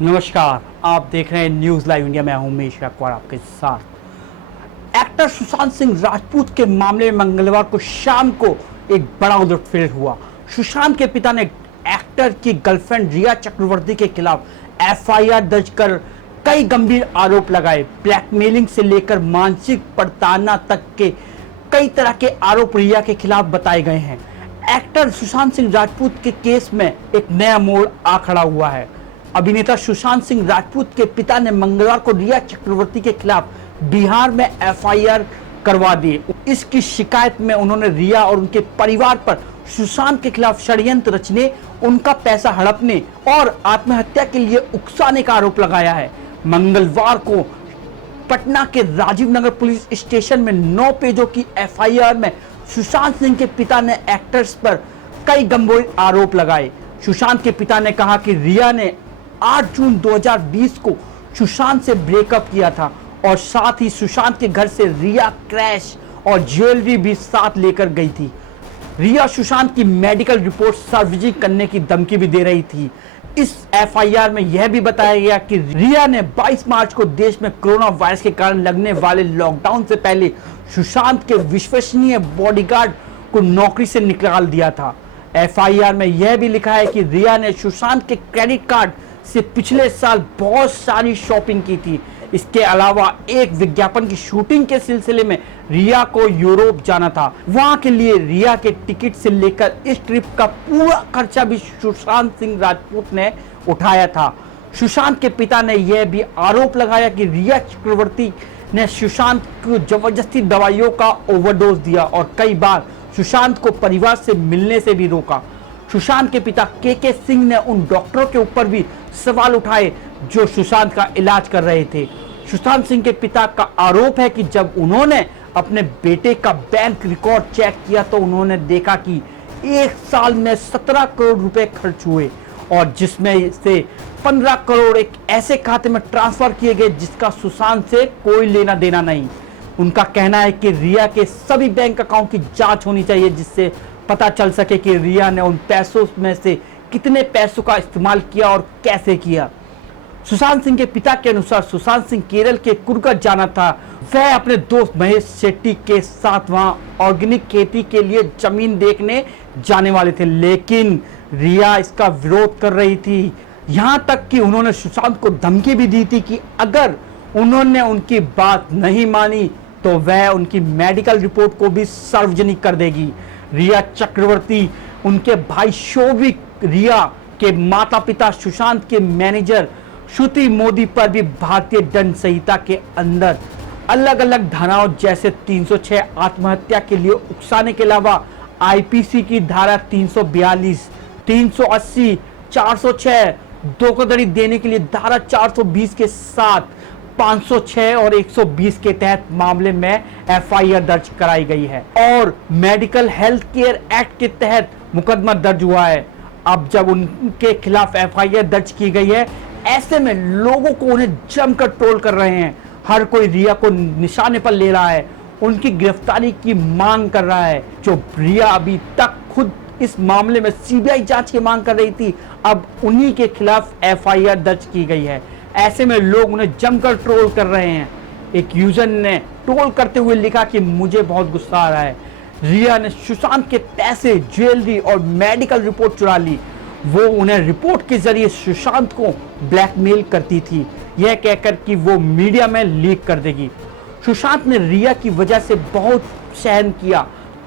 नमस्कार, आप देख रहे हैं न्यूज़ लाइव इंडिया। मैं हूं उमेश गायकवाड़ आपके साथ। एक्टर सुशांत सिंह राजपूत के मामले में मंगलवार को शाम को एक बड़ा उलटफेर हुआ। सुशांत के पिता ने एक्टर की गर्लफ्रेंड रिया चक्रवर्ती के खिलाफ एफआईआर दर्ज कर कई गंभीर आरोप लगाए। ब्लैकमेलिंग से लेकर मानसिक प्रताड़ना तक के कई तरह के आरोप रिया के खिलाफ बताए गए हैं। एक्टर सुशांत सिंह राजपूत के केस में एक नया मोड़ आ खड़ा हुआ है। अभिनेता सुशांत सिंह राजपूत के पिता ने मंगलवार को रिया चक्रवर्ती के खिलाफ बिहार में एफआईआर करवा दी। इसकी शिकायत में उन्होंने रिया और उनके परिवार पर सुशांत के खिलाफ षड्यंत्र रचने, उनका पैसा हड़पने और आत्महत्या के लिए उकसाने का आरोप लगाया है। मंगलवार को पटना के राजीव नगर पुलिस स्टेशन में 9 पेजों की एफआईआर में सुशांत सिंह के पिता ने एक्टर्स पर कई गंभीर आरोप लगाए। सुशांत के पिता ने कहा कि रिया ने 8 जून 2020 को सुशांत से ब्रेकअप किया था और साथ ही सुशांत के घर से रिया कैश और ज्वेलरी भी साथ लेकर गई थी। रिया सुशांत की मेडिकल रिपोर्ट सार्वजनिक करने की धमकी भी दे रही थी। इस एफआईआर में यह भी बताया गया कि रिया ने 22 मार्च को देश में कोरोना वायरस के कारण लगने वाले लॉकडाउन से पहले सुशांत के विश्वसनीय बॉडीगार्ड को नौकरी से निकाल दिया था। एफआईआर में यह भी लिखा है कि रिया ने सुशांत के क्रेडिट कार्ड से पिछले साल बहुत सारी शॉपिंग की थी। इसके अलावा एक विज्ञापन की शूटिंग के सिलसिले में रिया को यूरोप जाना था। वहां के लिए रिया के टिकट से लेकर इस ट्रिप का पूरा खर्चा भी सुशांत सिंह राजपूत ने उठाया था। सुशांत के पिता ने यह भी आरोप लगाया कि रिया चक्रवर्ती ने सुशांत को जबरदस्ती दवाइयों का ओवरडोज दिया और कई बार सुशांत को परिवार से मिलने से भी रोका। सुशांत के पिता के सिंह ने उन डॉक्टरों के ऊपर भी सवाल उठाए जो सुशांत का इलाज कर रहे थे। सुशांत सिंह के पिता का आरोप है कि जब उन्होंने अपने बेटे का बैंक रिकॉर्ड चेक किया तो उन्होंने देखा कि एक साल में 17 करोड़ रुपए खर्च हुए और जिसमें से 15 करोड़ एक ऐसे खाते में ट्रांसफर किए गए जिसका सुशांत से कोई लेना देना नहीं। उनका कहना है कि रिया के सभी बैंक अकाउंट की जांच होनी चाहिए जिससे पता चल सके कि रिया ने उन पैसों में से कितने पैसों का इस्तेमाल किया और कैसे किया। सुशांत सिंह के पिता के अनुसार सुशांत सिंह केरल के कुर्ग जाना था। वह अपने दोस्त महेश शेट्टी के साथ वहां ऑर्गेनिक खेती के लिए जमीन देखने जाने वाले थे, लेकिन रिया इसका विरोध कर रही थी। यहां तक कि उन्होंने सुशांत को धमकी भी दी थी कि अगर उन्होंने उनकी बात नहीं मानी तो वह उनकी मेडिकल रिपोर्ट को भी सार्वजनिक कर देगी। रिया चक्रवर्ती, उनके भाई शोभिक, रिया के माता पिता सुशांत के मैनेजर श्रुति मोदी पर भी भारतीय दंड संहिता के अंदर अलग अलग धाराओं जैसे 306 आत्महत्या के लिए उकसाने के अलावा आईपीसी की धारा 342, 380, 406 धोखाधड़ी देने के लिए धारा 420 के साथ 506 और 120 के तहत मामले में एफआईआर दर्ज कराई गई है और मेडिकल हेल्थ केयर एक्ट के तहत मुकदमा दर्ज हुआ है। अब जब उनके खिलाफ एफआईआर दर्ज की गई है, ऐसे में लोगों को उन्हें जमकर ट्रोल कर रहे हैं। हर कोई रिया को निशाने पर ले रहा है, उनकी गिरफ्तारी की मांग कर रहा है। जो रिया अभी तक खुद इस मामले में सीबीआई जांच की मांग कर रही थी, अब उन्हीं के खिलाफ एफआईआर दर्ज की गई है। ऐसे में लोग उन्हें जमकर ट्रोल कर रहे हैं। एक यूजर ने ट्रोल करते हुए लिखा कि मुझे बहुत गुस्सा आ रहा है, रिया ने सुशांत के पैसे, ज्वेलरी और मेडिकल रिपोर्ट चुरा ली। वो उन्हें रिपोर्ट के जरिए सुशांत को ब्लैकमेल करती थी, यह कहकर कि वो मीडिया में लीक कर देगी। सुशांत ने रिया की वजह से बहुत सहन किया।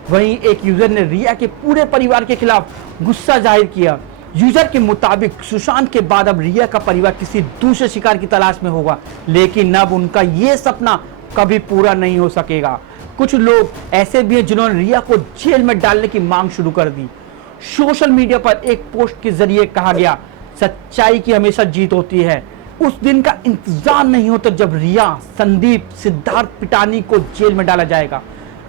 वहीं एक यूजर ने रिया के पूरे परिवार के खिलाफ गुस्सा जाहिर किया। यूजर के मुताबिक सुशांत के बाद अब रिया का परिवार किसी दूसरे शिकार की तलाश में होगा, लेकिन अब उनका ये सपना कभी पूरा नहीं हो सकेगा। कुछ लोग ऐसे भी हैं जिन्होंने रिया को जेल में डालने की मांग शुरू कर दी। सोशल मीडिया पर एक पोस्ट के जरिए कहा गया, सच्चाई की हमेशा जीत होती है। उस दिन का इंतजार नहीं होता जब रिया, संदीप, सिद्धार्थ पिटानी को जेल में डाला जाएगा।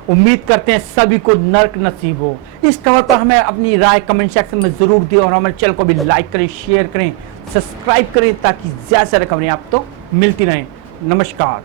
उम्मीद करते हैं सभी को नर्क नसीब हो। इस खबर पर हमें अपनी राय कमेंट सेक्शन में जरूर दें और हमारे चैनल को भी लाइक करें, शेयर करें, सब्सक्राइब करें ताकि ज्यादा से ज्यादा खबरें आपको मिलती रहें। नमस्कार।